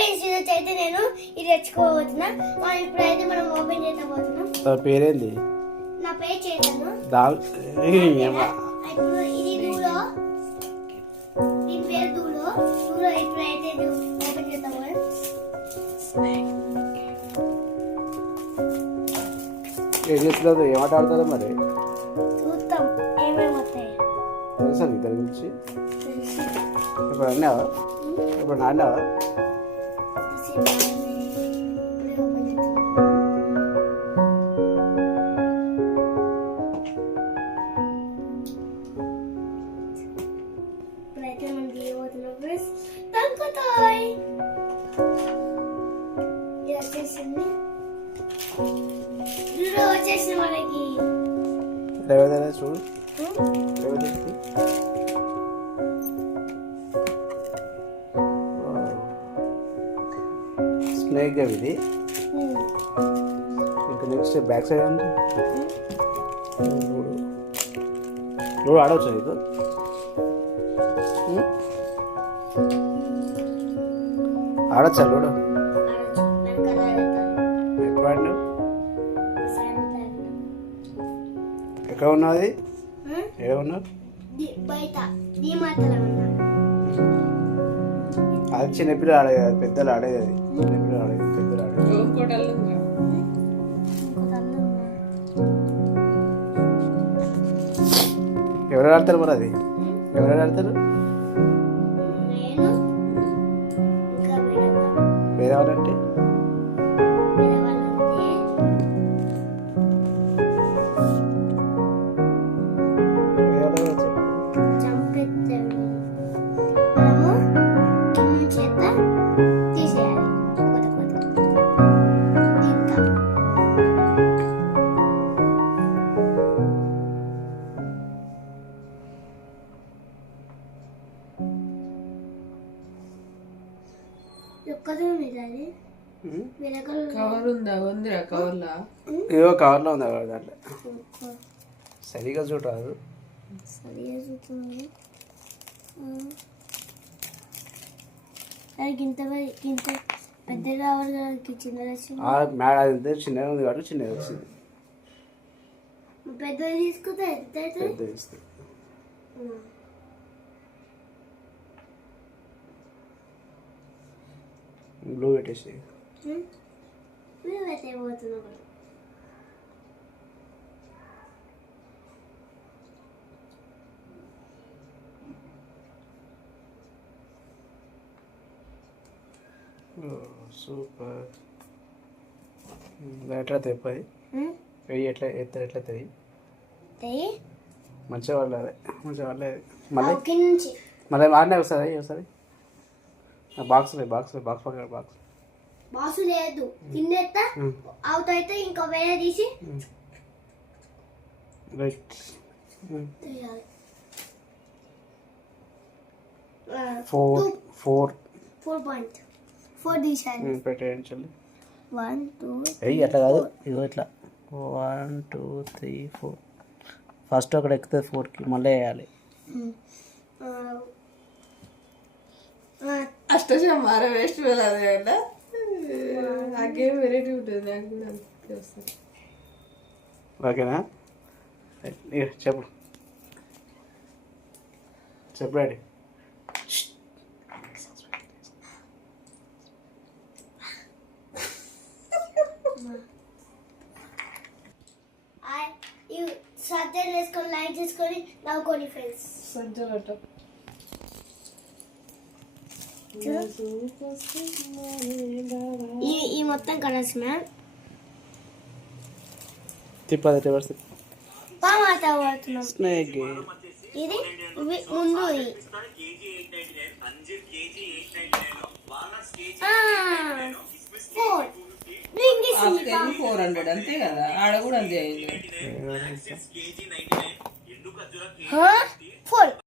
Friends ఈరోజు అయితే నేను ఇది తెచ్చుకోబోతున్నా. ఇప్పుడైతే మనం ఓపెన్ చేయబోతున్నాం. పేరేంది? నా పేరు చేతను. ఇప్పుడు ఇది దూలో, దీని పేరు దూలో. ఇప్పుడైతే ఓపెన్ చేద్దాము. ఏం చేస్తున్నారు? ఏమాట ఆడతారు మరి? చూద్దాం ఏమేమి వస్తాయి. తెలుసా నీకు దాని గురించి? ఇప్పుడు అన్నావా? ఇప్పుడు నాన్నావా? ఇప్పుడైతే మనం తీయబోతున్నాం ఫ్రెండ్స్. తంకుతాయ్ ఇది వచ్చేసింది. ఇది వచ్చేసింది మనకి. రేవదనా చూడు. రేవదకి స్నేక్ ఇది. ఇంకా నెక్స్ట్ బ్యాక్ సైడ్ ఉంది. నువ్వు ఆడవచ్చు నీకు? ఆడచ్చా లూడో? ఎక్కడ ఆడినావు? ఎక్కడ ఉన్నది? ఎక్కడ ఉన్నావు? బయట అది చిన్నపిల్లలు ఆడేది, అది పెద్దలు ఆడేది. అది చిన్నపిల్లలు ఆడేది, పెద్దలు ఆడేది. ఎవరు ఆడతారు మరి? అది ఎవరు ఆడతారు? వేరే వాళ్ళంటే కవర్ ఉందా? ఉందిరా కవర్లా? ఏవో కవర్లో ఉందా దాంట్లో? సరిగా చూడరాదు. సరిగా చూస్తుంది. ఇంత పెద్దగా రావాలి కదా, మేడ అది చిన్నగా ఉంది కాబట్టి చిన్నగా వచ్చింది. పెద్దది తీసుకుంటే పెద్ద ఇస్తుంది. బ్లూ పెట్టేసి పోతున్నాం. సూపర్. ఎట్లా తెప్పది? వెయ్యి ఎట్లా ఎత్తారు? ఎట్లా తెయి? మంచిగా వాళ్ళది, మంచిగా వాళ్ళది. మళ్ళీ ఆడినా ఒకసారి ఒకసారి బాక్స్ బాక్స్ బాక్స్ పక్కన బాక్స్ బాక్స్ లేదు. తిండేస్తా అవుతా అయితే ఇంకా వేరే తీసి రైట్. 4 తీసాను. పెట్టేయండి. 1 2 అట్లా కాదు, ఇగో ఇట్లా 1 2 3 4. ఫస్ట్ ఒకటి ఎక్కుతుంది 4కి, మళ్ళీ వేయాలి. అష్టమార వేస్ట్ వెళ్ళదు కదా. ఆ గేమ్ వెరైటీ ఉంటుంది, నాకు కూడా అందుకే వస్తుంది. ఓకేనా? చెప్పు చెప్పు డాడీ. సబ్స్క్రైబ్ చేసుకొని లైక్ చేసుకొని నవ్వుకోండి ఫ్రెండ్స్. సంచలట ఈ మొత్తం కలర్స్ మ్యామ్. తిప్పది రివర్స్ పామాట పడుతున్నాం. స్నేక్ ఇది ముందు 400 అంతే కదా. ఆడ కూడా అంతే అయింది. 4